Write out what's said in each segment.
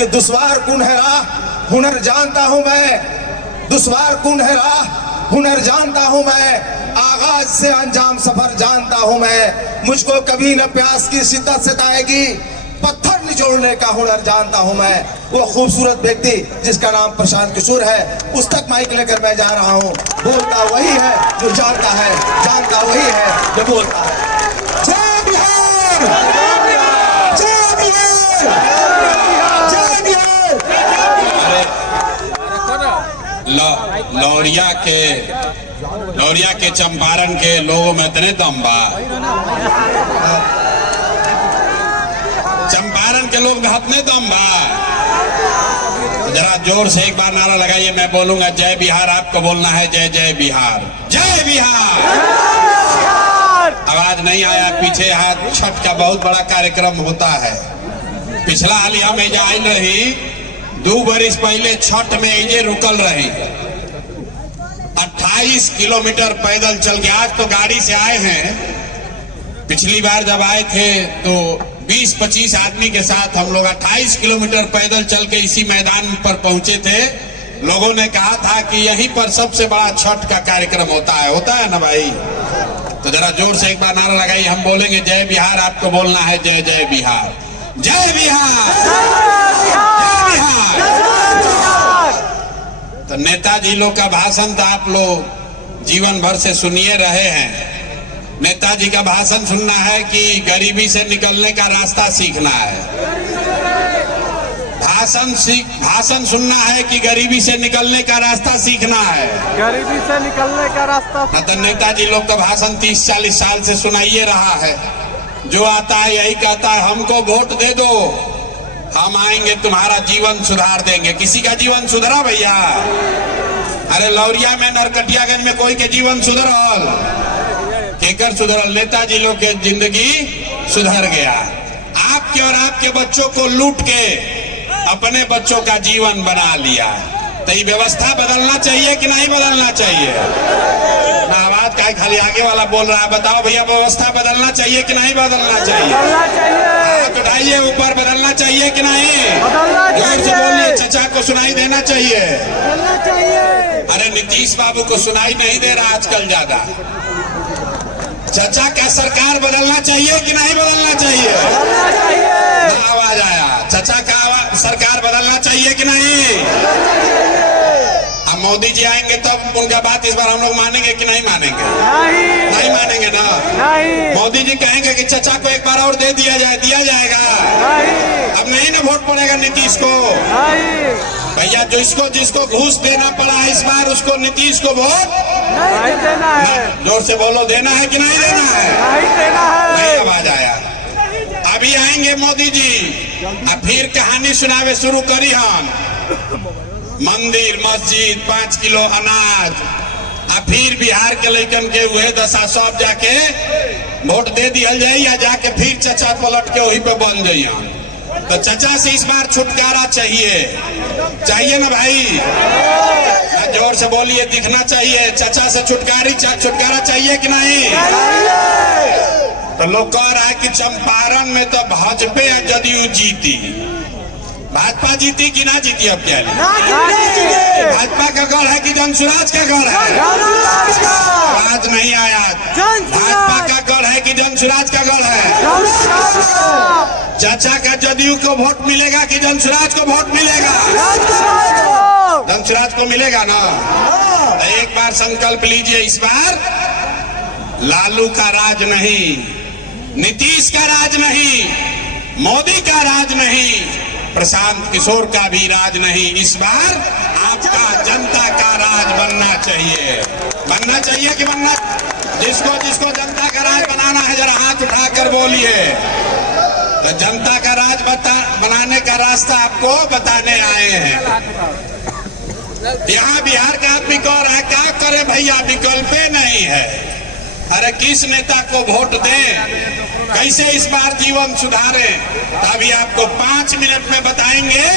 कि दुश्वार कुन है राह, हुनर जानता हूं मैं, दुश्वार कुन है राह, हुनर जानता हूं मैं, आगाज से अंजाम सफर जानता हूं मैं। मुझको कभी न प्यास की शिद्दत सताएगी, पत्थर निचोड़ने का हुनर जानता हूं मैं। वो खूबसूरत व्यक्ति जिसका नाम प्रशांत किशोर है, उस तक माइक लेकर मैं जा रहा हूं। बोलता वही है जो जानता है, जानता वही है जो बोलता है। जय बिहार, जय बिहार, जय बिहार। लौरिया के चंपारण के लोगों में इतने दम बा, चंपारण के लोग में इतने दम बा। जरा जोर से एक बार नारा लगाइए, मैं बोलूंगा जय बिहार, आपको बोलना है जय जय बिहार, जय बिहार। आवाज नहीं आया पीछे। हाथ छठ का बहुत बड़ा कार्यक्रम होता है। पिछला हाल हम एजा आयल रही, 2 बरिस पहले छठ में एजे रुकल रही, 28 किलोमीटर पैदल चल के। आज तो गाड़ी से आए हैं, पिछली बार जब आए थे तो 20-25 आदमी के साथ हम लोग 28 किलोमीटर पैदल चल के इसी मैदान पर पहुंचे थे। लोगों ने कहा था कि यहीं पर सबसे बड़ा छठ का कार्यक्रम होता है ना भाई? तो जरा जोर से एक बार नारा लगाइए, हम बोलेंगे जय बिहार, आपको बोलना है जय जय बिहार, जय बिहार, जय बिहार। तो नेताजी लोग का भाषण तो आप लोग जीवन भर से सुनिए रहे हैं। नेताजी का भाषण सुनना है कि गरीबी से निकलने का रास्ता सीखना है? भाषण सुनना है कि गरीबी से निकलने का रास्ता सीखना है? गरीबी से निकलने का रास्ता। मतलब नेताजी लोग का भाषण 30-40 साल से सुनाइए रहा है। जो आता है यही कहता है हमको वोट दे दो, हम आएंगे तुम्हारा जीवन सुधार देंगे। किसी का जीवन सुधरा भैया? अरे लौरिया में, नरकटियागंज में कोई के जीवन सुधरल? केकर सुधरल? नेताजी लोग के जिंदगी सुधर गया। आपके और आपके बच्चों को लूट के अपने बच्चों का जीवन बना लिया। तो ये व्यवस्था बदलना चाहिए कि नहीं बदलना चाहिए? ना आवाज का खाली आगे वाला बोल रहा है। बताओ भैया, व्यवस्था बदलना चाहिए कि नहीं बदलना चाहिए? हाथ उठाइए ऊपर, बदलना चाहिए कि नहीं? जोर से बोलिए, चचा को सुनाई देना चाहिए। अरे नीतीश बाबू को सुनाई नहीं दे रहा आजकल ज्यादा। चचा का सरकार बदलना चाहिए कि नहीं बदलना चाहिए? आवाज आया, चचा का सरकार बदलना चाहिए कि नहीं? अब मोदी जी आएंगे तब उनका बात इस बार हम लोग मानेंगे कि नहीं मानेंगे? नहीं मानेंगे ना। मोदी जी कहेंगे कि चचा को एक बार और दे दिया दिया जाएगा। अब नहीं ना वोट पड़ेगा नीतीश को। भैया जिसको घूस देना पड़ा इस बार, उसको नीतीश को वोट नहीं देना है। जोर से बोलो, देना है कि नहीं देना है? नहीं देना है। नहीं आवाज आया। अभी आएंगे मोदी जी, अब फिर कहानी सुनावे शुरू करी हम। मंदिर मस्जिद 5 किलो अनाज, अब फिर बिहार के लड़कन के हुए दशा सब जाके वोट दे दिया जाए, या जाके फिर चचा पलट के वही पे बन जाइए। तो चचा से इस बार छुटकारा चाहिए ना भाई? जोर से बोलिए, दिखना चाहिए। चचा से छुटकारा चाहिए कि नहीं? तो लोग कह रहा है कि चंपारण में तो भाजपा या जदयू जीती। भाजपा जीती कि ना जीती? अब क्या भाजपा का गढ़ है कि जनसुराज का गढ़ है? आवाज नहीं आया। भाजपा का गढ़ है कि जनसुराज का गढ़ है? चाचा का जदयू को वोट मिलेगा कि जनसुराज को वोट मिलेगा? जनसुराज को मिलेगा ना। तो एक बार संकल्प लीजिए, इस बार लालू का राज नहीं, नीतीश का राज नहीं, मोदी का राज नहीं, प्रशांत किशोर का भी राज नहीं। इस बार आपका जनता का राज बनना चाहिए। बनना चाहिए कि बनना? जिसको जनता का राज बनाना है जरा हाथ उठाकर बोलिए। तो जनता का राज बनाने का रास्ता आपको बताने आए हैं। यहाँ बिहार का आदमी कह रहा है क्या करे भैया, विकल्प नहीं है। अरे किस नेता को वोट दें, कैसे इस बार जीवन सुधारें? तभी आपको 5 मिनट में बताएंगे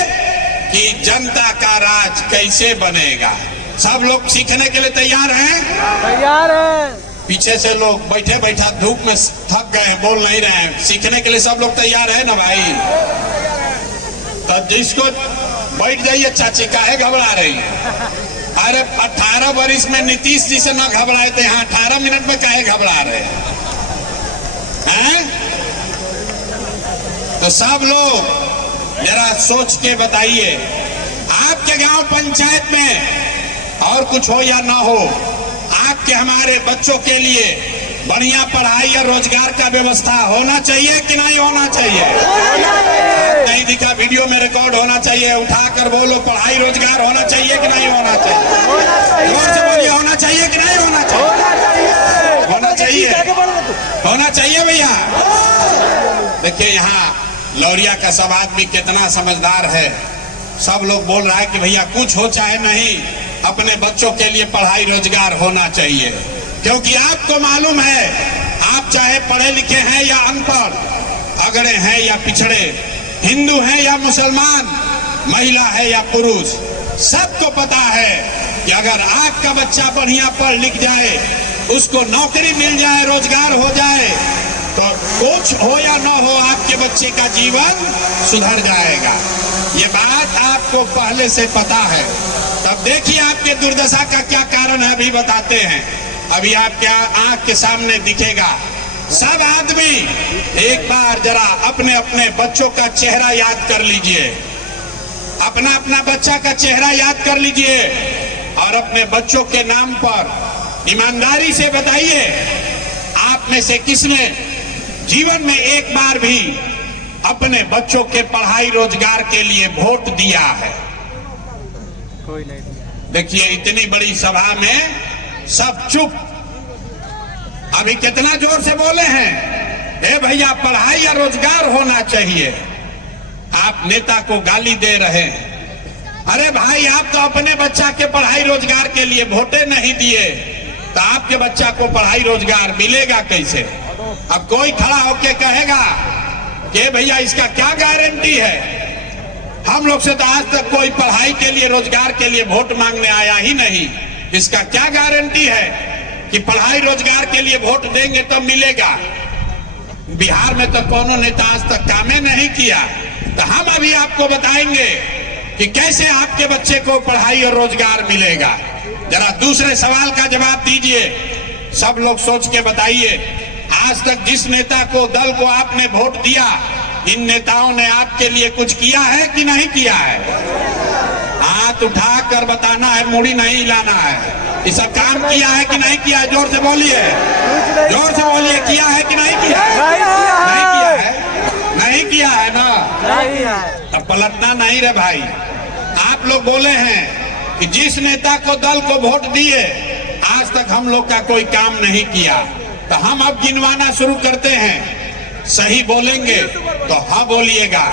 कि जनता का राज कैसे बनेगा। सब लोग सीखने के लिए तैयार हैं? तैयार हैं। पीछे से लोग बैठा धूप में थक गए हैं, बोल नहीं रहे हैं। सीखने के लिए सब लोग तैयार है ना भाई? तो जिसको बैठ जाइए चाची, काहे घबरा रही है? अरे 18 वर्ष में नीतीश जी से ना घबराए थे, यहाँ 18 मिनट में काहे घबरा रहे हैं? तो सब लोग जरा सोच के बताइए, आपके गांव पंचायत में और कुछ हो या ना हो, आपके हमारे बच्चों के लिए बढ़िया पढ़ाई और रोजगार का व्यवस्था होना चाहिए कि नहीं होना चाहिए? नहीं दिखा, वीडियो में रिकॉर्ड होना चाहिए, उठाकर बोलो, पढ़ाई रोजगार होना चाहिए कि नहीं होना चाहिए? जोर से बोलिए, होना चाहिए कि नहीं होना चाहिए? होना चाहिए, होना चाहिए भैया। देखिए यहाँ लौरिया का सब आदमी कितना समझदार है, सब लोग बोल रहा है कि भैया कुछ हो चाहे नहीं, अपने बच्चों के लिए पढ़ाई रोजगार होना चाहिए, क्योंकि आपको मालूम है, आप चाहे पढ़े लिखे हैं या अनपढ़, अगड़े हैं या पिछड़े, हिंदू हैं या मुसलमान, महिला है या पुरुष, सबको पता है कि अगर आपका बच्चा बढ़िया पढ़ लिख जाए, उसको नौकरी मिल जाए, रोजगार हो जाए, तो कुछ हो या ना हो, आपके बच्चे का जीवन सुधर जाएगा। ये बात आपको पहले से पता है। तब देखिए आपके दुर्दशा का क्या कारण है, अभी बताते हैं। अभी आपके आंख के सामने दिखेगा। सब आदमी एक बार जरा अपने अपने बच्चों का चेहरा याद कर लीजिए, अपना अपना बच्चा का चेहरा याद कर लीजिए और अपने बच्चों के नाम पर ईमानदारी से बताइए, आप में से किसने जीवन में एक बार भी अपने बच्चों के पढ़ाई रोजगार के लिए वोट दिया है? कोई नहीं। देखिए इतनी बड़ी सभा में सब चुप। अभी कितना जोर से बोले हैं, ए भैया पढ़ाई या रोजगार होना चाहिए। आप नेता को गाली दे रहे हैं। अरे भाई आप तो अपने बच्चा के पढ़ाई रोजगार के लिए वोटे नहीं दिए, तो आपके बच्चा को पढ़ाई रोजगार मिलेगा कैसे? अब कोई खड़ा होके कहेगा कि भैया इसका क्या गारंटी है? हम लोग से तो आज तक कोई पढ़ाई के लिए रोजगार के लिए वोट मांगने आया ही नहीं। इसका क्या गारंटी है कि पढ़ाई रोजगार के लिए वोट देंगे तो मिलेगा? बिहार में तो कोनो नेता आज तक कामे नहीं किया, तो हम अभी आपको बताएंगे कि कैसे आपके बच्चे को पढ़ाई और रोजगार मिलेगा। जरा दूसरे सवाल का जवाब दीजिए, सब लोग सोच के बताइए। आज तक जिस नेता को, दल को आपने वोट दिया, इन नेताओं ने आपके लिए कुछ किया है कि नहीं किया है? हाथ उठा कर बताना है, मुड़ी नहीं हिलाना है। ये सब काम किया है कि नहीं किया है? जोर से बोलिए, जोर से बोलिए, किया है कि नहीं किया है? नहीं किया है, नहीं किया है ना? नहीं है। तब पलटना नहीं रे भाई। आप लोग बोले हैं कि जिस नेता को, दल को वोट दिए, आज तक हम लोग का कोई काम नहीं किया, तो हम अब गिनवाना शुरू करते हैं। सही बोलेंगे तो हाँ बोलिएगा,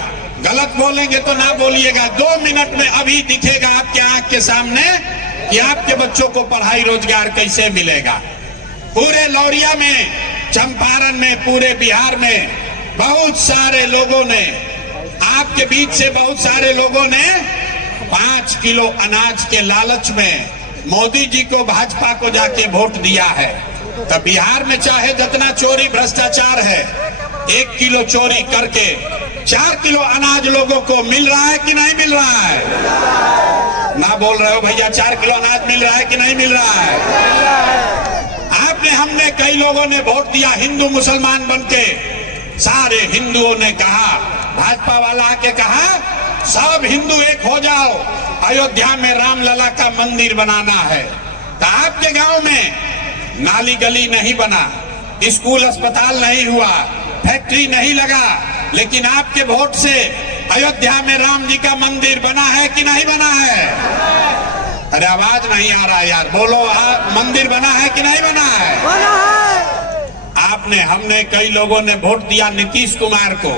गलत बोलेंगे तो ना बोलिएगा। 2 मिनट में अभी दिखेगा आपके आंख के सामने कि आपके बच्चों को पढ़ाई रोजगार कैसे मिलेगा। पूरे लौरिया में, चंपारण में, पूरे बिहार में बहुत सारे लोगों ने, आपके बीच से बहुत सारे लोगों ने 5 किलो अनाज के लालच में मोदी जी को, भाजपा को जाके वोट दिया है। तो बिहार में चाहे जितना चोरी भ्रष्टाचार है, 1 किलो चोरी करके 4 किलो अनाज लोगों को मिल रहा है कि नहीं मिल रहा है? ना बोल रहे हो भैया, 4 किलो अनाज मिल रहा है कि नहीं मिल रहा है? आपने, हमने, कई लोगों ने वोट दिया हिंदू मुसलमान बनके। सारे हिंदुओं ने कहा, भाजपा वाला आके कहा, सब हिंदू एक हो जाओ, अयोध्या में रामलला का मंदिर बनाना है। तो आपके गांव में नाली गली नहीं बना, स्कूल अस्पताल नहीं हुआ, फैक्ट्री नहीं लगा, लेकिन आपके वोट से अयोध्या में राम जी का मंदिर बना है कि नहीं बना है? अरे आवाज नहीं आ रहा यार, बोलो, आप मंदिर बना है कि नहीं बना है? बना है। आपने, हमने, कई लोगों ने वोट दिया नीतीश कुमार को।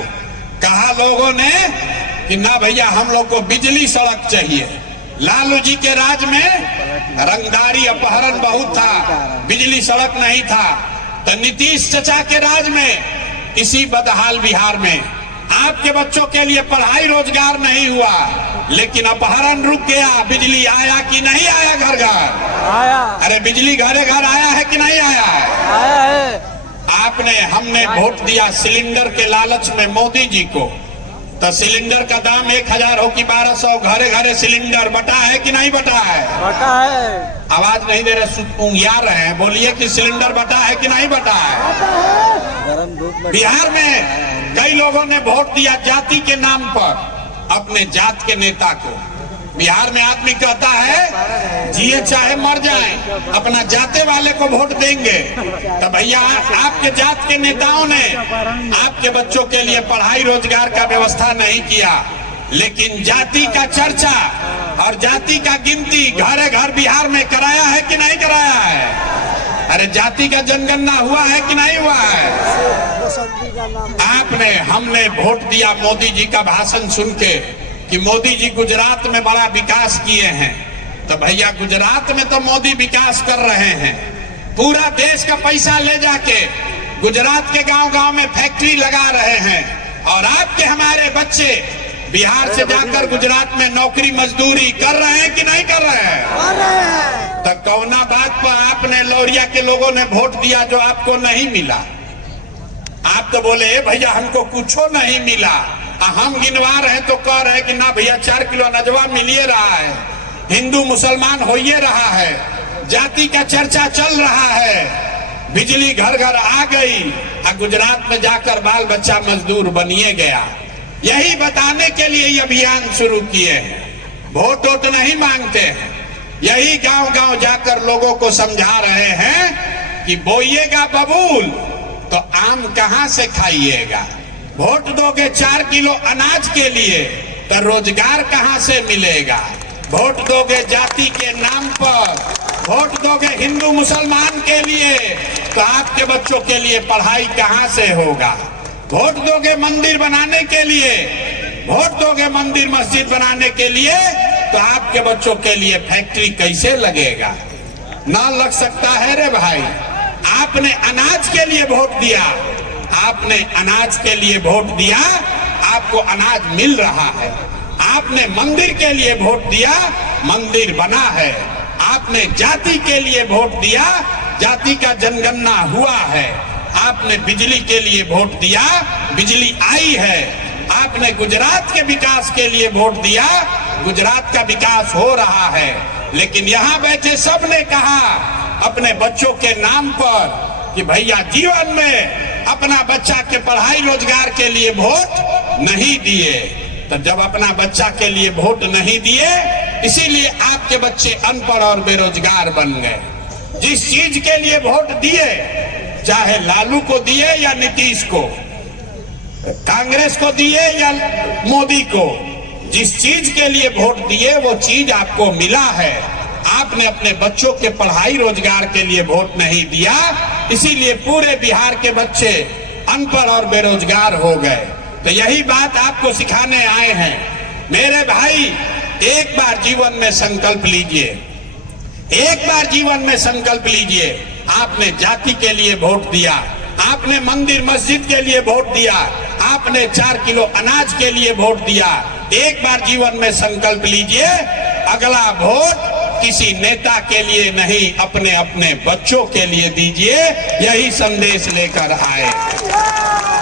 कहा लोगों ने कि ना भैया हम लोग को बिजली सड़क चाहिए। लालू जी के राज में रंगदारी अपहरण बहुत था, बिजली सड़क नहीं था। तो नीतीश चचा के राज में इसी बदहाल बिहार में आपके बच्चों के लिए पढ़ाई रोजगार नहीं हुआ, लेकिन अपहरण रुक गया। बिजली आया कि नहीं आया घर घर? आया। अरे बिजली घरे घर आया है कि नहीं आया है? आया है। आपने, हमने वोट दिया सिलेंडर के लालच में मोदी जी को। तो सिलेंडर का दाम 1000 हो कि 1200, घरे घरे सिलेंडर बटा है कि नहीं बटा है? बटा है। आवाज नहीं दे रहे, ऊँघिया रहे हैं, बोलिए कि सिलेंडर बटा है कि नहीं बटा है? गरम धूप में बिहार में कई लोगों ने वोट दिया जाति के नाम पर अपने जात के नेता को। बिहार में आदमी कहता है जिए चाहे मर जाए अपना जाते वाले को वोट देंगे। तो भैया आपके जात के नेताओं ने आपके बच्चों के लिए पढ़ाई रोजगार का व्यवस्था नहीं किया, लेकिन जाति का चर्चा और जाति का गिनती घरे घर बिहार में कराया है कि नहीं कराया है? अरे जाति का जनगणना हुआ है कि नहीं हुआ है? हमने वोट दिया मोदी जी का भाषण सुन के कि मोदी जी गुजरात में बड़ा विकास किए हैं। तो भैया गुजरात में तो मोदी विकास कर रहे हैं, पूरा देश का पैसा ले जाके गुजरात के गांव गांव में फैक्ट्री लगा रहे हैं, और आपके हमारे बच्चे बिहार से जाकर गुजरात में नौकरी मजदूरी कर रहे हैं कि नहीं कर रहे हैं? तो कौना बात पर आपने लौरिया के लोगों ने वोट दिया जो आपको नहीं मिला? आप तो बोले भैया हमको कुछो नहीं मिला, हम गिनवा रहे तो कह रहे कि ना भैया 4 किलो अनाजवा मिलिए रहा है, हिंदू मुसलमान होइए रहा है, जाति का चर्चा चल रहा है, बिजली घर घर आ गई, और गुजरात में जाकर बाल बच्चा मजदूर बनिए गया। यही बताने के लिए ये अभियान शुरू किए हैं। वोट वोट नहीं मांगते हैं, यही गांव गांव जाकर लोगों को समझा रहे हैं कि बोइएगा बबूल तो आम कहां से खाइएगा, वोट दोगे 4 किलो अनाज के लिए तो रोजगार कहां से मिलेगा, वोट दोगे जाति के नाम पर, वोट दोगे हिंदू मुसलमान के लिए तो आपके बच्चों के लिए पढ़ाई कहां से होगा, वोट दोगे मंदिर बनाने के लिए, वोट दोगे मंदिर मस्जिद बनाने के लिए तो आपके बच्चों के लिए फैक्ट्री कैसे लगेगा? ना लग सकता है रे भाई। आपने अनाज के लिए वोट दिया, आपने अनाज के लिए वोट दिया, आपको अनाज मिल रहा है। आपने मंदिर के लिए वोट दिया, मंदिर बना है। आपने जाति के लिए वोट दिया, जाति का जनगणना हुआ है। आपने बिजली के लिए वोट दिया, बिजली आई है। आपने गुजरात के विकास के लिए वोट दिया, गुजरात का विकास हो रहा है। लेकिन यहाँ बैठे सब ने कहा अपने बच्चों के नाम पर कि भैया जीवन में अपना बच्चा के पढ़ाई रोजगार के लिए वोट नहीं दिए। तो जब अपना बच्चा के लिए वोट नहीं दिए, इसीलिए आपके बच्चे अनपढ़ और बेरोजगार बन गए। जिस चीज के लिए वोट दिए, चाहे लालू को दिए या नीतीश को, कांग्रेस को दिए या मोदी को, जिस चीज के लिए वोट दिए वो चीज आपको मिला है। आपने अपने बच्चों के पढ़ाई रोजगार के लिए वोट नहीं दिया, इसीलिए पूरे बिहार के बच्चे अनपढ़ और बेरोजगार हो गए। तो यही बात आपको सिखाने आए हैं। मेरे भाई, एक बार जीवन में संकल्प लीजिए, एक बार जीवन में संकल्प लीजिए। आपने जाति के लिए वोट दिया, आपने मंदिर मस्जिद के लिए वोट दिया, आपने 4 किलो अनाज के लिए वोट दिया। एक बार जीवन में संकल्प लीजिए, अगला वोट किसी नेता के लिए नहीं, अपने अपने बच्चों के लिए दीजिए। यही संदेश लेकर आए।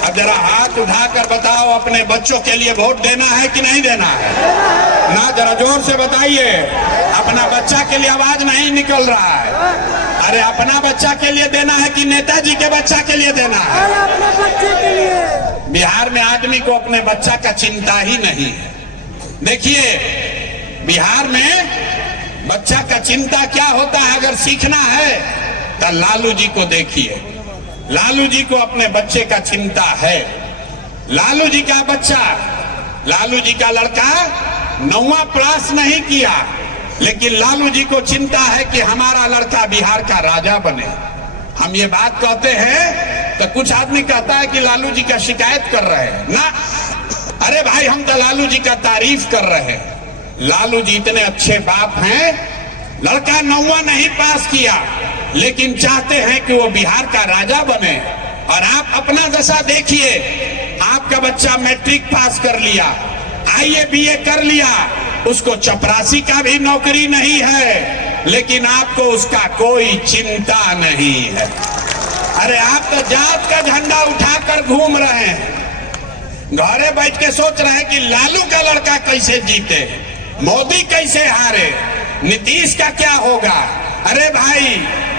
अब जरा हाथ उठाकर बताओ, अपने बच्चों के लिए वोट देना है कि नहीं देना है? ना, जरा जोर से बताइए। अपना बच्चा के लिए आवाज नहीं निकल रहा है। अरे अपना बच्चा के लिए देना है कि नेताजी के बच्चा के लिए देना है? अपने बच्चे के लिए। बिहार में आदमी को अपने बच्चा का चिंता ही नहीं है। देखिए, बिहार में बच्चा का चिंता क्या होता है अगर सीखना है तो लालू जी को देखिए। लालू जी को अपने बच्चे का चिंता है। लालू जी का बच्चा, लालू जी का लड़का 9वां पास नहीं किया, लेकिन लालू जी को चिंता है कि हमारा लड़का बिहार का राजा बने। हम ये बात कहते हैं तो कुछ आदमी कहता है कि लालू जी का शिकायत कर रहे हैं ना। अरे भाई, हम तो लालू जी का तारीफ कर रहे हैं। लालू जी इतने अच्छे बाप हैं, लड़का 9वां नहीं पास किया, लेकिन चाहते हैं कि वो बिहार का राजा बने। और आप अपना दशा देखिए, आपका बच्चा मैट्रिक पास कर लिया, IAA BA कर लिया, उसको चपरासी का भी नौकरी नहीं है, लेकिन आपको उसका कोई चिंता नहीं है। अरे आप तो जात का झंडा उठाकर घूम रहे हैं। घरे बैठ के सोच रहे हैं कि लालू का लड़का कैसे जीते, मोदी कैसे हारे, नीतीश का क्या होगा। अरे भाई,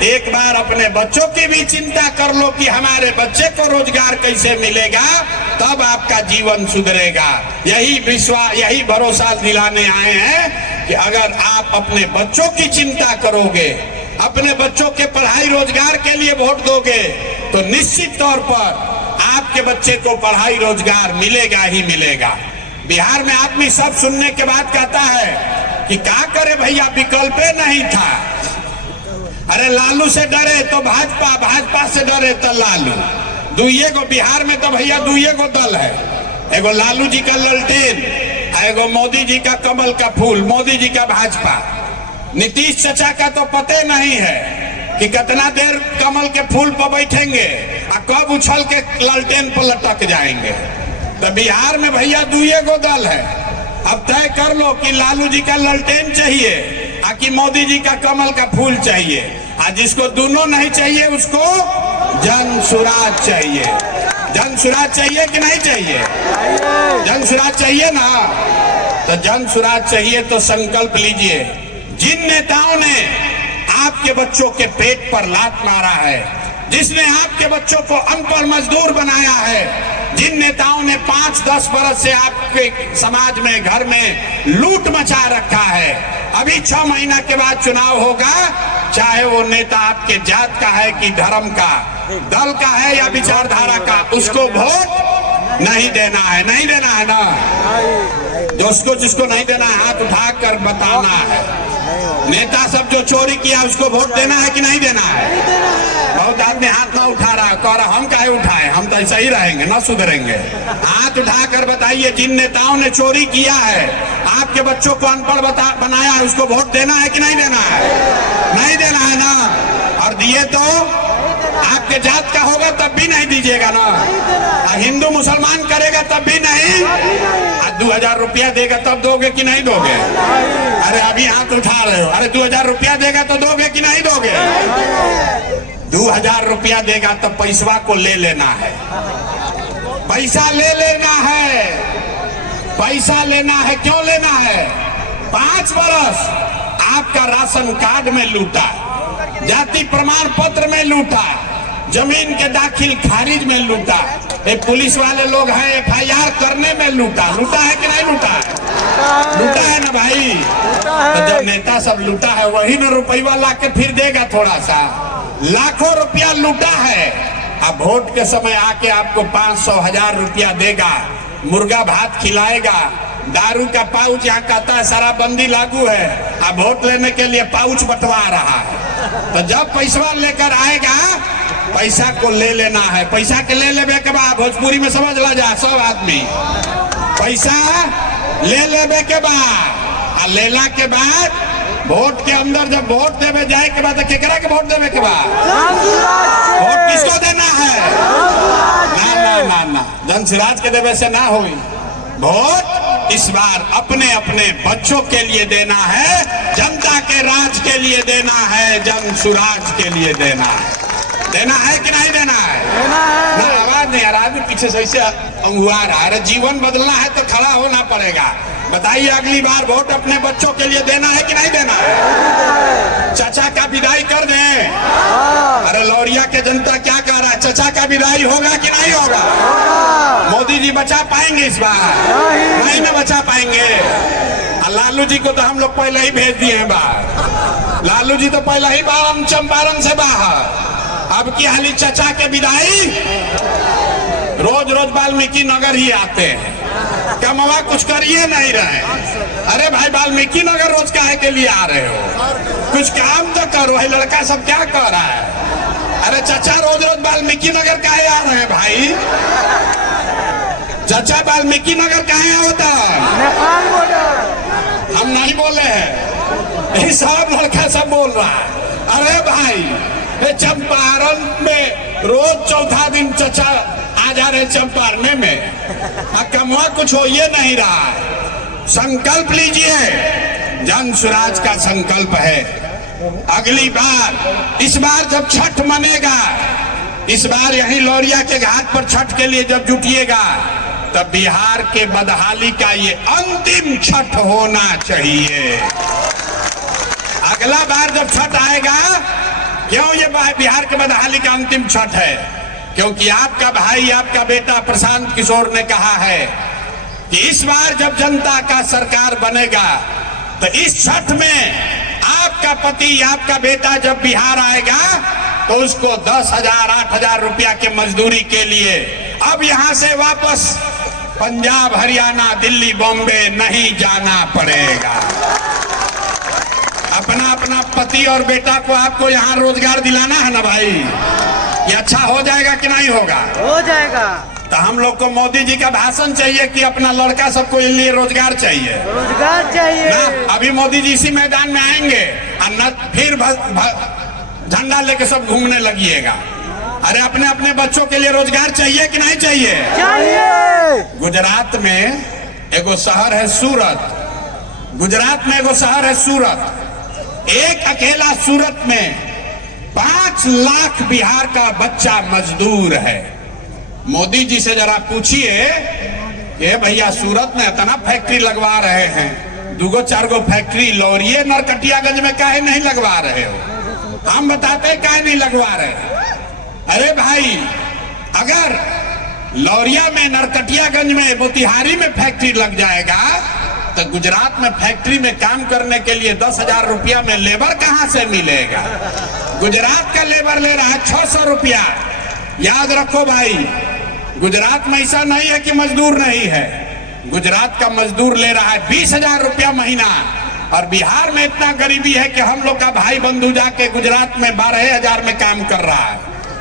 एक बार अपने बच्चों की भी चिंता कर लो कि हमारे बच्चे को रोजगार कैसे मिलेगा, तब आपका जीवन सुधरेगा। यही विश्वास, यही भरोसा दिलाने आए हैं कि अगर आप अपने बच्चों की चिंता करोगे, अपने बच्चों के पढ़ाई रोजगार के लिए वोट दोगे, तो निश्चित तौर पर आपके बच्चे को पढ़ाई रोजगार मिलेगा ही मिलेगा। बिहार में आदमी सब सुनने के बाद कहता है कि क्या करे भैया, विकल्प नहीं था। अरे लालू से डरे तो भाजपा, भाजपा से डरे तो लालू। दुइये को बिहार में तो भैया दुइये को दल है, एगो लालू जी का ललटेन, एगो मोदी जी का कमल का फूल, मोदी जी का भाजपा। नीतीश चाचा का तो पते नहीं है कि कितना देर कमल के फूल पर बैठेंगे और कब उछल के लालटेन पर लटक जाएंगे। तो बिहार में भैया दुइये को दल है। अब तय कर लो कि लालू जी का लालटेन चाहिए कि मोदी जी का कमल का फूल चाहिए। आज जिसको दोनों नहीं चाहिए उसको जन सुराज चाहिए। जन सुराज चाहिए कि नहीं चाहिए? जन सुराज चाहिए ना? तो जन सुराज चाहिए तो संकल्प लीजिए। जिन नेताओं ने आपके बच्चों के पेट पर लात मारा है, जिसने आपके बच्चों को अनपढ़ मजदूर बनाया है, जिन नेताओं ने 5-10 बरस से आपके समाज में, घर में लूट मचा रखा है, अभी 6 महीना के बाद चुनाव होगा, चाहे वो नेता आपके जात का है कि धर्म का, दल का है या विचारधारा का, उसको वोट नहीं देना है। नहीं देना है ना? दोस्तों, जिसको नहीं देना है हाथ उठाकर बताना है। नेता सब जो चोरी किया उसको वोट देना है कि नहीं देना है? बहुत आदमी हाथ ना उठा रहा, कह रहा हम काहे उठाए, हम तो ऐसा ही रहेंगे, ना सुधरेंगे। हाथ उठाकर बताइए, जिन नेताओं ने चोरी किया है, आपके बच्चों को अनपढ़ बनाया है, उसको वोट देना है कि नहीं देना है? नहीं देना है ना? और दिए तो आपके जात का होगा तब भी नहीं दीजिएगा ना? हिंदू मुसलमान करेगा तब भी नहीं? 2000 रुपया देगा तब दोगे कि नहीं दोगे? अरे अभी हाथ उठा रहे हो। अरे 2000 रुपया देगा तो दोगे कि नहीं दोगे? 2000 रुपया देगा तो पैसवा को ले लेना है। पैसा ले लेना है, पैसा लेना है। क्यों लेना है? 5 बरस आपका राशन कार्ड में लूटा, जाति प्रमाण पत्र में लूटा, जमीन के दाखिल खारिज में लूटा, पुलिस वाले लोग हैं FIR करने में लूटा। लूटा है कि नहीं लूटा? लूटा है ना भाई? तो जब नेता सब लूटा है वही ना रुपया ला के फिर देगा थोड़ा सा। लाखों रुपया लूटा है, अब वोट के समय आके आपको 500-1000 रुपया देगा, मुर्गा भात खिलाएगा, दारू का पाउच, यहाँ कहता है शराबबंदी लागू है, अब वोट लेने के लिए पाउच बंटवा रहा है। तो जब पैसा लेकर आएगा, पैसा को ले लेना है। पैसा के ले लेबे के बाद, भोजपुरी में समझ ला जा सब आदमी, पैसा ले लेबे के बाद, लेला के बाद वोट के अंदर जब वोट देवे जाए के बाद, केकरा के वोट देवे के बाद वोट किसको देना है? ना ना ना ना, जनसुराज के देवे से ना होगी। वोट इस बार अपने अपने बच्चों के लिए देना है, जनता के राज के लिए देना है, जनसुराज के लिए देना है। देना है कि नहीं देना है? ना आवाज नहीं आ रहा, आदमी पीछे से ऐसे अंगुआ रहा है। अरे जीवन बदलना है तो खड़ा होना पड़ेगा। बताइए, अगली बार वोट अपने बच्चों के लिए देना है कि नहीं देना है? चाचा का विदाई कर दें। अरे लौरिया के जनता क्या कह रहा है? चाचा का विदाई होगा कि नहीं होगा? मोदी जी बचा पाएंगे इस बार? नहीं ना बचा पाएंगे। लालू जी को तो हम लोग पहले ही भेज दिए हैं बाहर। लालू जी तो पहले ही बाहर, चंपारण से बाहर। अब की हाली चाचा के विदाई रोज रोज वाल्मीकि नगर ही आते हैं, कमवा कुछ करिए नहीं रहे। अरे भाई, वाल्मीकि नगर रोज काहे के लिए आ रहे हो? कुछ काम तो करो। है लड़का सब क्या कर रहा है? अरे चाचा रोज रोज वाल्मीकि नगर काहे आ रहे हैं भाई? चाचा वाल्मीकि नगर काहे होता है? हम नहीं बोले हैं, यही सब लड़का सब बोल रहा है। अरे भाई, चंपारण में रोज चौथा दिन चाचा आ जा रहे चंपारण में, कमवा कुछ हो ये नहीं रहा है। संकल्प लीजिए, जन सुराज का संकल्प है। अगली बार, इस बार जब छठ मनेगा, इस बार यहीं लौरिया के घाट पर छठ के लिए जब जुटिएगा, तब बिहार के बदहाली का ये अंतिम छठ होना चाहिए। अगला बार जब छठ आएगा, क्यों ये बिहार के बदहाली का अंतिम छठ है? क्योंकि आपका भाई, आपका बेटा प्रशांत किशोर ने कहा है कि इस बार जब जनता का सरकार बनेगा तो इस छठ में आपका पति, आपका बेटा जब बिहार आएगा तो उसको 10,000 8,000 रुपया के मजदूरी के लिए अब यहां से वापस पंजाब, हरियाणा, दिल्ली, बॉम्बे नहीं जाना पड़ेगा। अपना अपना पति और बेटा को आपको यहाँ रोजगार दिलाना है ना भाई। ये अच्छा हो जाएगा कि नहीं होगा? हो जाएगा। तो हम लोग को मोदी जी का भाषण चाहिए कि अपना लड़का सबको लिए रोजगार चाहिए, रोजगार चाहिए ना। अभी मोदी जी इसी मैदान में आएंगे और न फिर झंडा लेके सब घूमने लगिएगा। अरे अपने अपने बच्चों के लिए रोजगार चाहिए कि नहीं चाहिए? चाहिए। गुजरात में एगो शहर है सूरत, गुजरात में एगो शहर है सूरत। एक अकेला सूरत में 5 लाख बिहार का बच्चा मजदूर है। मोदी जी से जरा पूछिए कि भैया सूरत में इतना फैक्ट्री लगवा रहे हैं, 2-4 फैक्ट्री लौरिये नरकटियागंज में काहे नहीं लगवा रहे हो? हम बताते काहे नहीं लगवा रहे। अरे भाई, अगर लौरिया में, नरकटियागंज में, मोतिहारी में फैक्ट्री लग जाएगा तो गुजरात में फैक्ट्री में काम करने के लिए 10,000 रुपया में लेबर कहां से मिलेगा? गुजरात का लेबर ले रहा है 600 रुपया। याद रखो भाई, गुजरात में ऐसा नहीं है कि मजदूर नहीं है। गुजरात का मजदूर ले रहा है 20,000 रुपया महीना। और बिहार में इतना गरीबी है कि हम लोग का भाई बंधु जाके गुजरात में 12,000 में काम कर रहा है।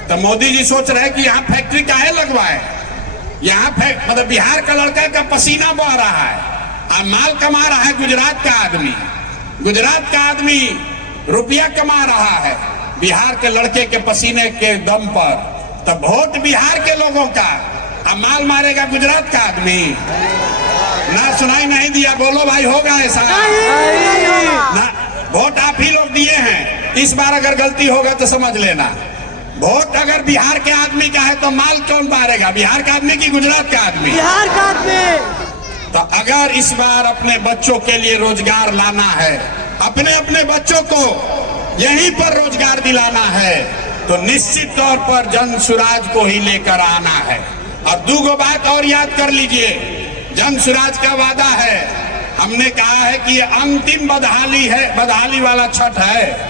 तो मोदी जी सोच रहे हैं कि यहाँ फैक्ट्री काहे लगवाए? यहाँ मतलब बिहार का लड़का का पसीना बह रहा है और माल कमा रहा है गुजरात का आदमी। गुजरात का आदमी रुपया कमा रहा है बिहार के लड़के के पसीने के दम पर। तो वोट बिहार के लोगों का, अब माल मारेगा गुजरात का आदमी? ना सुनाई नहीं दिया, बोलो भाई, होगा ऐसा ना? वोट आप ही लोग दिए हैं। इस बार अगर गलती होगा तो समझ लेना। वोट अगर बिहार के आदमी का है तो माल कौन मारेगा? बिहार का आदमी कि गुजरात का आदमी? बिहार का आदमी। तो अगर इस बार अपने बच्चों के लिए रोजगार लाना है, अपने अपने बच्चों को यहीं पर रोजगार दिलाना है, तो निश्चित तौर पर जन सुराज को ही लेकर आना है। और 2 बात और याद कर लीजिए, जन सुराज का वादा है। हमने कहा है कि ये अंतिम बदहाली है, बदहाली वाला छठ है।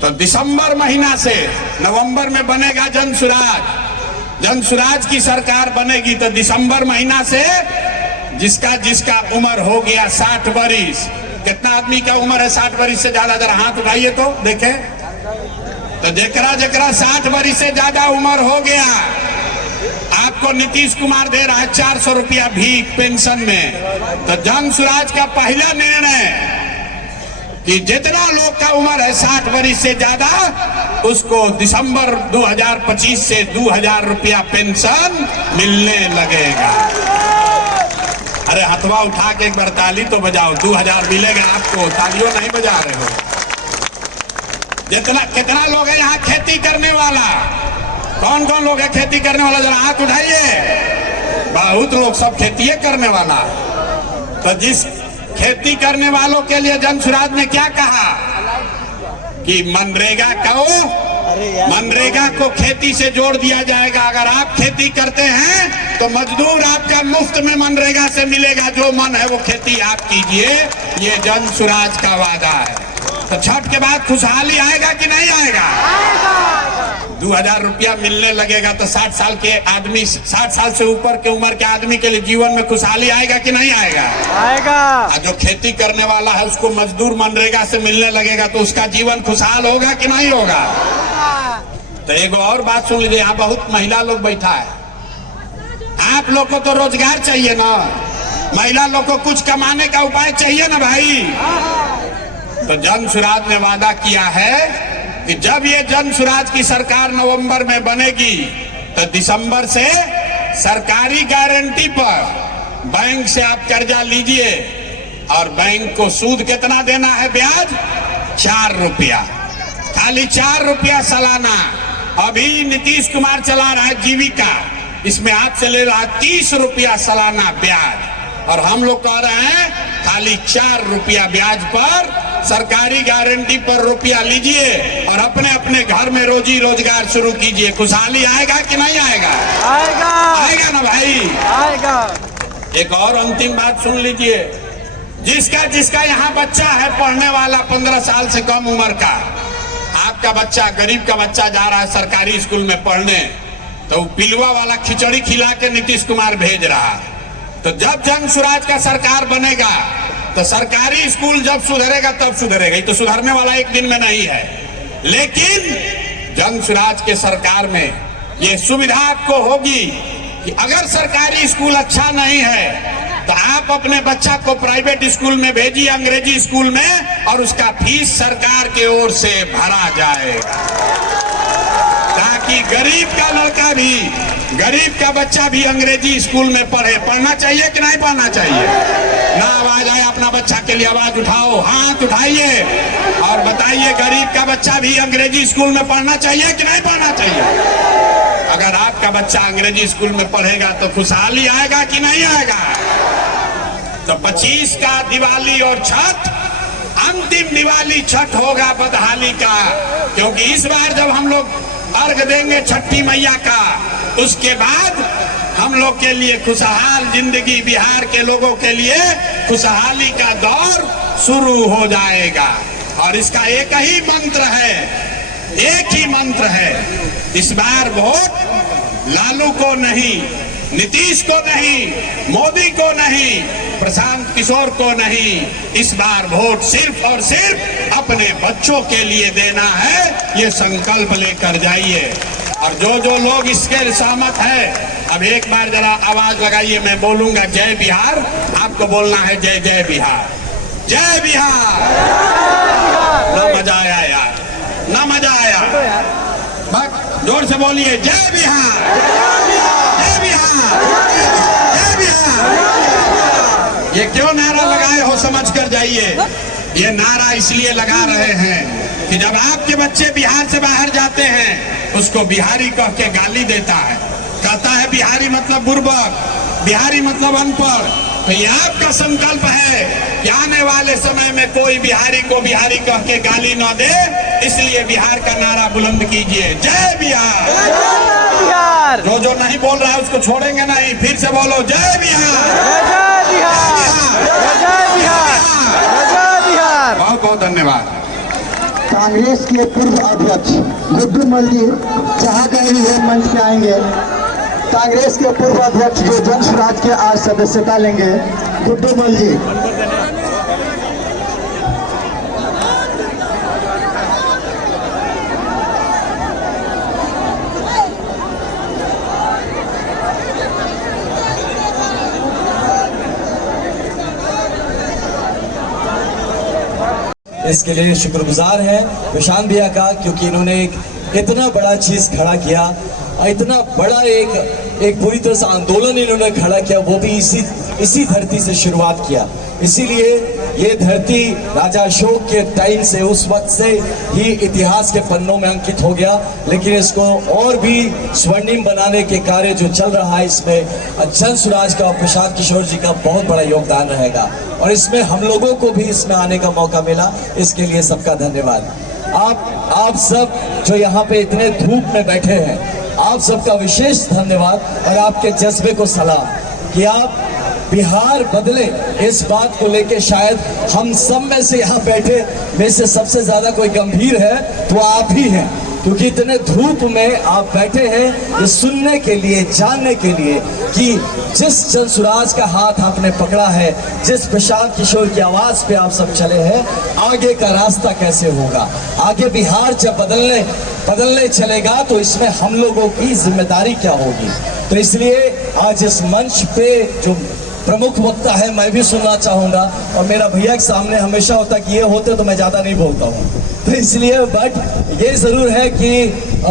तो दिसंबर महीना से नवंबर में बनेगा जन सुराज। जन सुराज की सरकार बनेगी तो दिसंबर महीना से जिसका उम्र हो गया 60 बरिस, कितना आदमी का उम्र है 60 बरिस से ज्यादा? जरा हाथ उठाइए तो देखे। तो जेकरा 60 बरिस से ज्यादा उम्र हो गया, आपको नीतीश कुमार दे रहा है 400 रुपया भीख पेंशन में। तो जन सुराज का पहला निर्णय कि जितना लोग का उम्र है 60 बरिस से ज्यादा, उसको दिसंबर 2025 से 2,000 रुपया पेंशन मिलने लगेगा। अरे हथवा उठा के एक बार ताली तो बजाओ, 2,000 मिलेगा आपको। तालियों नहीं बजा रहे हो। कितना लोग है यहाँ खेती करने वाला? कौन कौन लोग है खेती करने वाला? जरा हाथ उठाइए। बहुत लोग, सब खेती करने वाला। तो जिस खेती करने वालों के लिए जन सुराज ने क्या कहा कि मनरेगा को खेती से जोड़ दिया जाएगा। अगर आप खेती करते हैं तो मजदूर आपका मुफ्त में मनरेगा से मिलेगा। जो मन है वो खेती आप कीजिए। ये जन सुराज का वादा है। तो छठ के बाद खुशहाली आएगा कि नहीं आएगा? 2,000 रुपया मिलने लगेगा तो 60 साल के आदमी, 60 साल से ऊपर के उम्र के आदमी के लिए जीवन में खुशहाली आएगा कि नहीं आएगा? आएगा। और जो खेती करने वाला है उसको मजदूर मनरेगा से मिलने लगेगा तो उसका जीवन खुशहाल होगा कि नहीं होगा? तो एक और बात सुन लीजिए, यहाँ बहुत महिला लोग बैठा है। आप लोग को तो रोजगार चाहिए ना, महिला लोग को कुछ कमाने का उपाय चाहिए ना भाई। तो जन सुराज ने वादा किया है कि जब ये जन सुराज की सरकार नवंबर में बनेगी तो दिसंबर से सरकारी गारंटी पर बैंक से आप कर्जा लीजिए और बैंक को सूद कितना देना है? ब्याज 4 रुपया, खाली 4 रुपया सालाना। अभी नीतीश कुमार चला रहा है जीविका, इसमें आपसे ले रहा 30 रुपया सालाना ब्याज, और हम लोग कह रहे हैं खाली 4 रुपया ब्याज पर सरकारी गारंटी पर रुपया लीजिए और अपने अपने घर में रोजी रोजगार शुरू कीजिए। खुशहाली आएगा कि नहीं आएगा? आएगा। आएगा ना भाई? आएगा। एक और अंतिम बात सुन लीजिए, जिसका यहाँ बच्चा है पढ़ने वाला 15 साल से कम उम्र का, आपका बच्चा, गरीब का बच्चा जा रहा है सरकारी स्कूल में पढ़ने, तो पिलुआ वाला खिचड़ी खिला के नीतीश कुमार भेज रहा है। तो जब जन स्वराज का सरकार बनेगा तो सरकारी स्कूल जब सुधरेगा तब सुधरेगा, ये तो सुधरने वाला एक दिन में नहीं है। लेकिन जन स्वराज के सरकार में ये सुविधा आपको होगी कि अगर सरकारी स्कूल अच्छा नहीं है तो आप अपने बच्चा को प्राइवेट स्कूल में भेजिए, अंग्रेजी स्कूल में, और उसका फीस सरकार के ओर से भरा जाएगा, ताकि गरीब का लड़का भी, गरीब का बच्चा भी अंग्रेजी स्कूल में पढ़े। पढ़ना चाहिए कि नहीं पढ़ना चाहिए? ना आवाज आए अपना बच्चा के लिए आवाज उठाओ, हाथ उठाइए और बताइए गरीब का बच्चा भी अंग्रेजी स्कूल में पढ़ना चाहिए कि नहीं पढ़ना चाहिए? अगर आपका बच्चा अंग्रेजी स्कूल में पढ़ेगा तो खुशहाली आएगा कि नहीं आएगा? तो 25 का दिवाली और छठ, अंतिम दिवाली छठ होगा बदहाली का, क्योंकि इस बार जब हम लोग अर्घ देंगे छठी मैया का, उसके बाद हम लोग के लिए खुशहाल जिंदगी, बिहार के लोगों के लिए खुशहाली का दौर शुरू हो जाएगा। और इसका एक ही मंत्र है, एक ही मंत्र है, इस बार वोट लालू को नहीं, नीतीश को नहीं, मोदी को नहीं, प्रशांत किशोर को नहीं, इस बार वोट सिर्फ और सिर्फ अपने बच्चों के लिए देना है, ये संकल्प लेकर जाइए। और जो लोग इसके सहमत है, अब एक बार जरा आवाज लगाइए, मैं बोलूंगा जय बिहार, आपको बोलना है जय जय बिहार, जय बिहार। ना मजा आया यार, ना मजा आया, जोर से बोलिए जय बिहार, जय बिहार, जय बिहार। ये क्यों नारा लगाए हो समझ कर जाइए। ये नारा इसलिए लगा रहे हैं कि जब आपके बच्चे बिहार से बाहर जाते हैं, उसको बिहारी कह के गाली देता है, कहता है बिहारी मतलब बुर्बक, बिहारी मतलब अनपढ़। तो ये आपका संकल्प है कि आने वाले समय में कोई बिहारी को बिहारी कह के गाली न दे, इसलिए बिहार का नारा बुलंद कीजिए, जय बिहार। बिहार। जो नहीं बोल रहा है उसको छोड़ेंगे नहीं, फिर से बोलो जय बिहार, जय बिहार, जय बिहार, जय बिहार। बहुत बहुत धन्यवाद। कांग्रेस के पूर्व अध्यक्ष गुड्डू मल जी जहाँ कहीं ये मंच पे आएंगे, कांग्रेस के पूर्व अध्यक्ष जो जन स्वराज के आज सदस्यता लेंगे, गुड्डू मल जी। इसके लिए शुक्रगुजार हैं प्रशांत भैया का, क्योंकि इन्होंने एक इतना बड़ा चीज खड़ा किया, इतना बड़ा एक पूरी तरह से आंदोलन इन्होंने खड़ा किया, वो भी इसी धरती से शुरुआत किया। इसीलिए ये धरती राजा अशोक के टाइम से, उस वक्त से ही इतिहास के पन्नों में अंकित हो गया। लेकिन इसको और भी स्वर्णिम बनाने के कार्य जो चल रहा है, इसमें जन स्वराज का और प्रशांत किशोर जी का बहुत बड़ा योगदान रहेगा, और इसमें हम लोगों को भी इसमें आने का मौका मिला, इसके लिए सबका धन्यवाद। आप सब जो यहाँ पे इतने धूप में बैठे हैं, आप सबका विशेष धन्यवाद और आपके जज्बे को सलाम कि आप बिहार बदले, इस बात को लेके शायद हम सब में से यहाँ बैठे में से सबसे ज्यादा कोई गंभीर है तो आप ही हैं, क्योंकि इतने धूप में आप बैठे हैं ये सुनने के लिए, जानने के लिए कि जिस जन स्वराज का हाथ आपने पकड़ा है, जिस प्रशांत किशोर की आवाज पे आप सब चले हैं, आगे का रास्ता कैसे होगा, आगे बिहार जब बदलने चलेगा तो इसमें हम लोगों की जिम्मेदारी क्या होगी। तो इसलिए आज इस मंच पे जो प्रमुख वक्ता है मैं भी सुनना चाहूंगा, और मेरा भैया के सामने हमेशा होता कि ये होते तो मैं ज्यादा नहीं बोलता हूँ, तो इसलिए बट ये जरूर है कि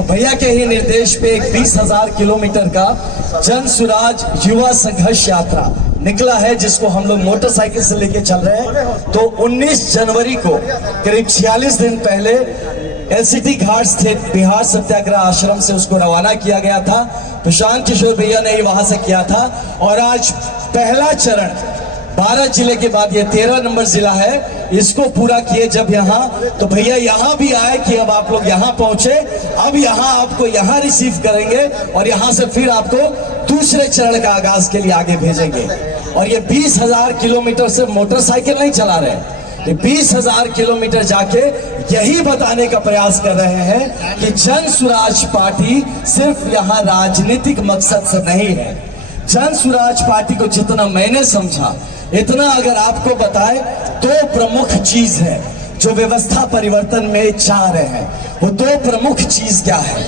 भैया के ही निर्देश पे एक 20,000 किलोमीटर का जन स्वराज युवा संघर्ष यात्रा निकला है, जिसको हम लोग मोटरसाइकिल से लेके चल रहे हैं। तो 19 जनवरी को करीब 46 दिन पहले एलसीटी घाट स्थित बिहार सत्याग्रह आश्रम से उसको रवाना किया गया था। प्रशांत किशोर भैया ने वहां से किया था और आज पहला चरण 12 जिले के बाद ये 13 नंबर जिला है, इसको पूरा किए जब यहाँ, तो भैया यहाँ भी आए कि अब आप लोग यहाँ पहुंचे, अब यहाँ आपको यहाँ रिसीव करेंगे और यहाँ से फिर आपको दूसरे चरण का आगाज के लिए आगे भेजेंगे। और ये 20,000 किलोमीटर से मोटरसाइकिल नहीं चला रहे, ये 20,000 किलोमीटर जाके यही बताने का प्रयास कर रहे हैं कि जन स्वराज पार्टी सिर्फ यहाँ राजनीतिक मकसद से नहीं है। जन स्वराज पार्टी को जितना मैंने समझा, इतना अगर आपको बताए, दो प्रमुख चीज है जो व्यवस्था परिवर्तन में चाह रहे हैं। वो दो प्रमुख चीज क्या है?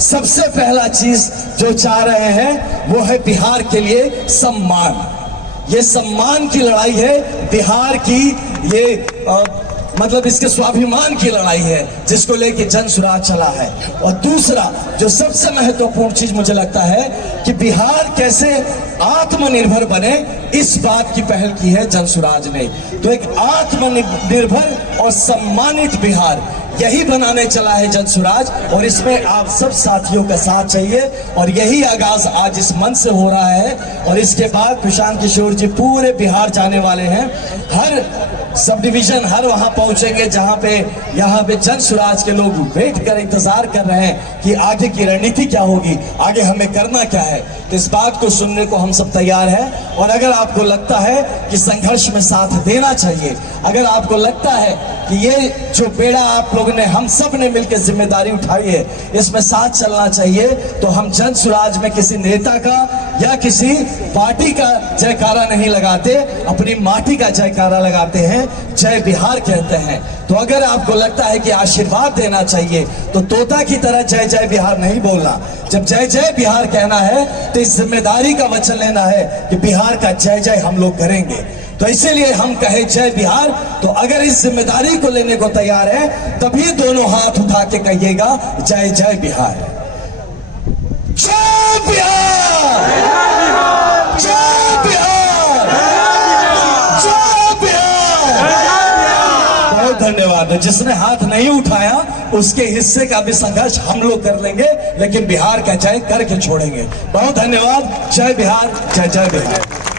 सबसे पहला चीज जो चाह रहे हैं वो है बिहार के लिए सम्मान। ये सम्मान की लड़ाई है, बिहार की ये मतलब इसके स्वाभिमान की लड़ाई है, जिसको लेके जन स्वराज चला है। और दूसरा जो सबसे महत्वपूर्ण चीज मुझे लगता है कि बिहार कैसे आत्मनिर्भर बने, इस बात की पहल की है जन स्वराज ने। तो एक आत्मनिर्भर और सम्मानित बिहार यही बनाने चला है जन स्वराज, और इसमें आप सब साथियों का साथ चाहिए। और यही आगाज आज इस मंच से हो रहा है। और इसके बाद प्रशांत किशोर जी पूरे बिहार जाने वाले हैं, हर सब डिवीजन हर वहां पहुंचेंगे जहां पे यहाँ पे जन स्वराज के लोग वेट कर इंतजार कर रहे हैं कि आगे की रणनीति क्या होगी, आगे हमें करना क्या है। तो इस बात को सुनने को हम सब तैयार हैं। और अगर आपको लगता है कि संघर्ष में साथ देना चाहिए, अगर आपको लगता है कि ये जो बेड़ा आप लोगों ने, हम सब ने मिलकर जिम्मेदारी उठाई है, इसमें साथ चलना चाहिए, तो हम जन स्वराज में किसी नेता का या किसी पार्टी का जयकारा नहीं लगाते, अपनी माटी का जयकारा लगाते हैं, जय बिहार कहते हैं। तो अगर आपको लगता है कि आशीर्वाद देना चाहिए तो तोता की तरह जय जय बिहार नहीं बोलना। जब जय जय बिहार कहना है तो इस जिम्मेदारी का वचन लेना है कि बिहार का जय जय हम लोग करेंगे। तो इसीलिए हम कहे जय बिहार। तो अगर इस जिम्मेदारी को लेने को तैयार है तभी दोनों हाथ उठा के कहिएगा जय जय बिहार। जय बिहार, जय बिहार, जय बिहार। बहुत धन्यवाद। जिसने हाथ नहीं उठाया उसके हिस्से का भी संघर्ष हम लोग कर लेंगे, लेकिन बिहार का जय करके छोड़ेंगे। बहुत धन्यवाद। जय बिहार, जय जय बिहार।